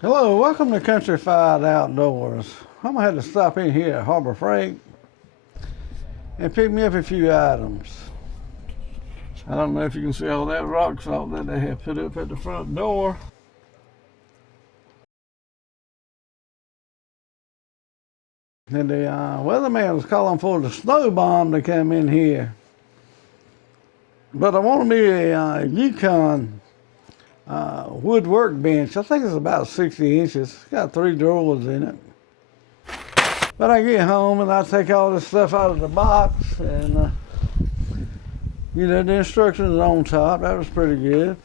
Hello, welcome to Countryfied Outdoors. I'm gonna have to stop in here at Harbor Freight and pick me up a few items. I don't know if you can see all that rock salt that they have put up at the front door. And the weatherman was calling for the snow bomb to come in here. But I want me a Yukon wood workbench. I think it's about 60 inches. It's got 3 drawers in it. But I get home and I take all this stuff out of the box and the instructions on top. That was pretty good.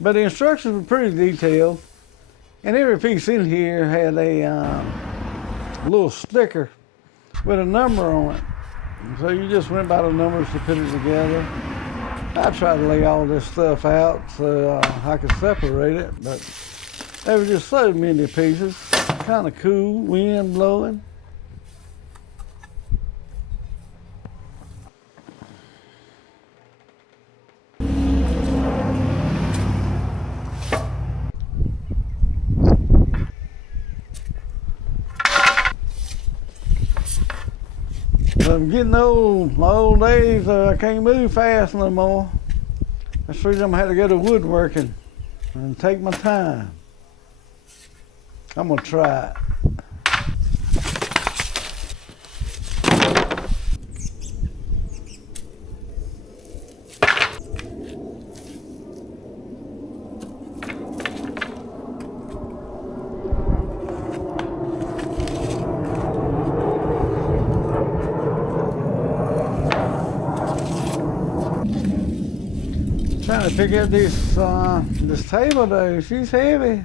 But the instructions were pretty detailed. And every piece in here had a little sticker with a number on it. So you just went by the numbers to put it together. I tried to lay all this stuff out so I could separate it, but there were just so many pieces. Kind of cool, wind blowing. I'm getting old. My old days, I can't move fast no more. That's the reason I'm gonna have to go to woodworking and take my time. I'm gonna try it. Trying to pick up this table though. She's heavy.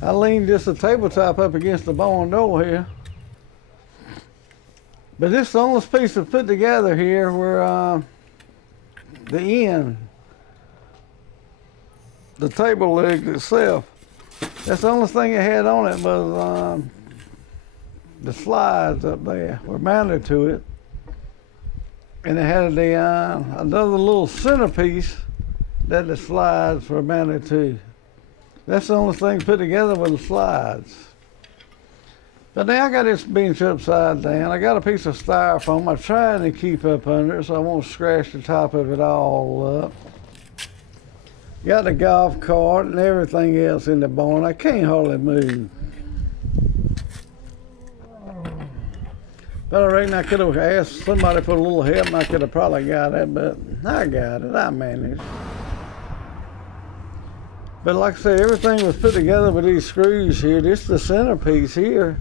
I leaned just the tabletop up against the barn door here. But this is the only piece that's put together here where the end, the table leg itself. That's the only thing it had on it was the slides up there were mounted to it. And it had another little centerpiece that the slides were mounted to. That's the only thing put together with the slides. But now I got this bench upside down. I got a piece of styrofoam. I'm trying to keep up under it so I won't scratch the top of it all up. Got the golf cart and everything else in the barn. I can't hardly move. But I reckon I could have asked somebody for a little help and I could have probably got it, but I got it. I managed. But like I said, everything was put together with these screws here. This is the centerpiece here,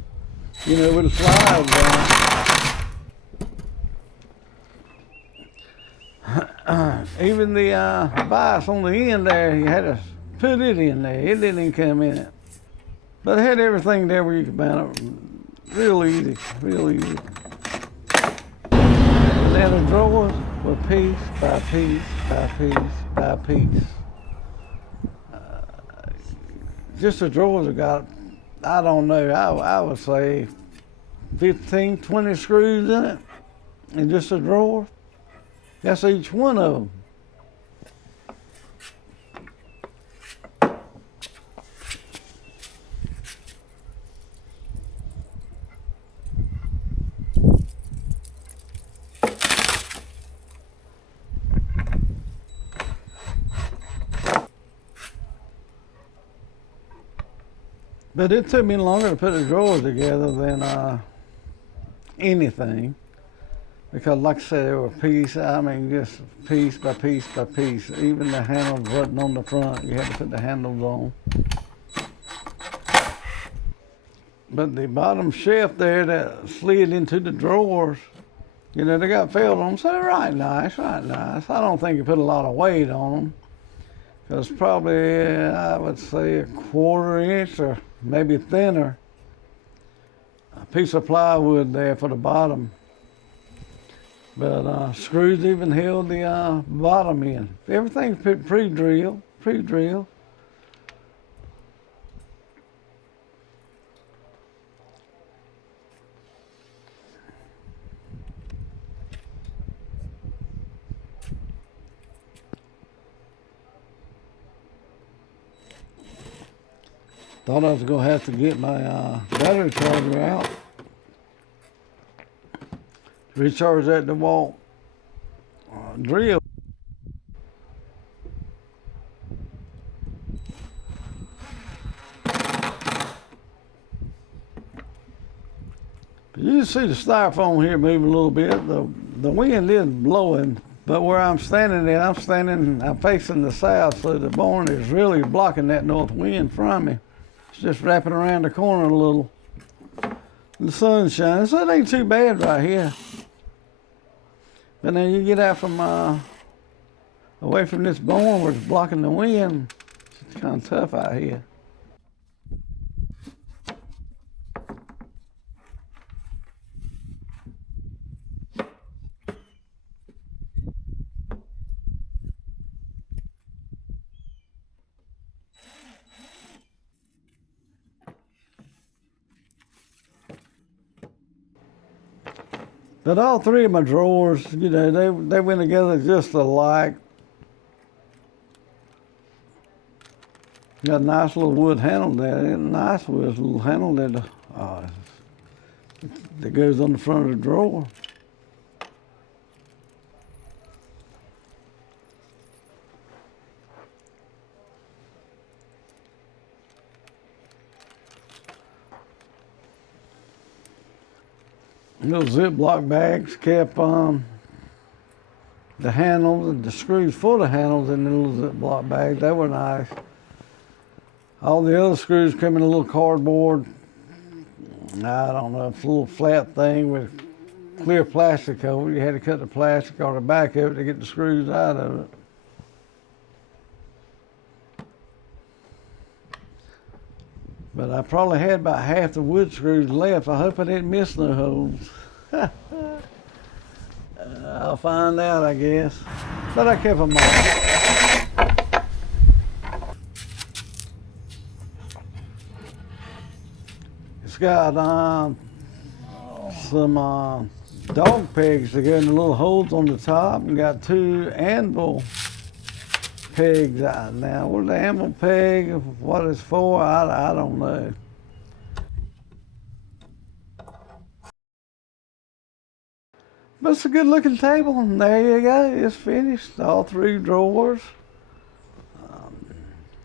with the slides on. Even the vise on the end there, you had to put it in there. It didn't even come in it. But it had everything there where you could mount it. Real easy, real easy. And then the drawers were piece by piece by piece by piece. Just the drawers have got, I don't know, I would say 15, 20 screws in it. And just a drawer. That's each one of them. But it took me longer to put the drawers together than anything. Because like I said, they were just piece by piece by piece. Even the handles wasn't on the front. You had to put the handles on. But the bottom shelf there that slid into the drawers, they got filled on. So right nice, right nice. I don't think you put a lot of weight on them. Because probably, I would say, a 1/4 inch or maybe thinner. A piece of plywood there for the bottom. But screws even held the bottom in. Everything's pre-drilled, pre-drilled. Thought I was going to have to get my battery charger out. Recharge that DeWalt drill. You can see the styrofoam here moving a little bit. The wind is blowing, but where I'm standing I'm facing the south, so the barn is really blocking that north wind from me. It's just wrapping around the corner a little. The sun's shining, so it ain't too bad right here. But then you get out from away from this barn where it's blocking the wind, it's kind of tough out here. But all three of my drawers, you know, they went together just alike. Got a nice little wood handle there. Nice wood little handle that goes on the front of the drawer. Little Ziploc bags kept the handles and the screws for the handles in the little Ziploc bags. They were nice. All the other screws come in a little cardboard. I don't know, it's a little flat thing with clear plastic over it. You had to cut the plastic or the back of it to get the screws out of it. But I probably had about half the wood screws left. I hope I didn't miss no holes. I'll find out, I guess. But I kept them all. It's got some dog pegs that go in the little holes on the top, and got two anvil pegs out. Now, what the anvil peg, what it's for, I don't know. But it's a good looking table, and there you go, it's finished. All three drawers,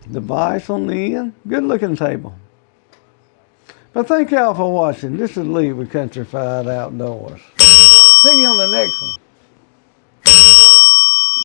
the vise on the end, good looking table. But thank y'all for watching. This is Lee with Countrified Outdoors. See you on the next one.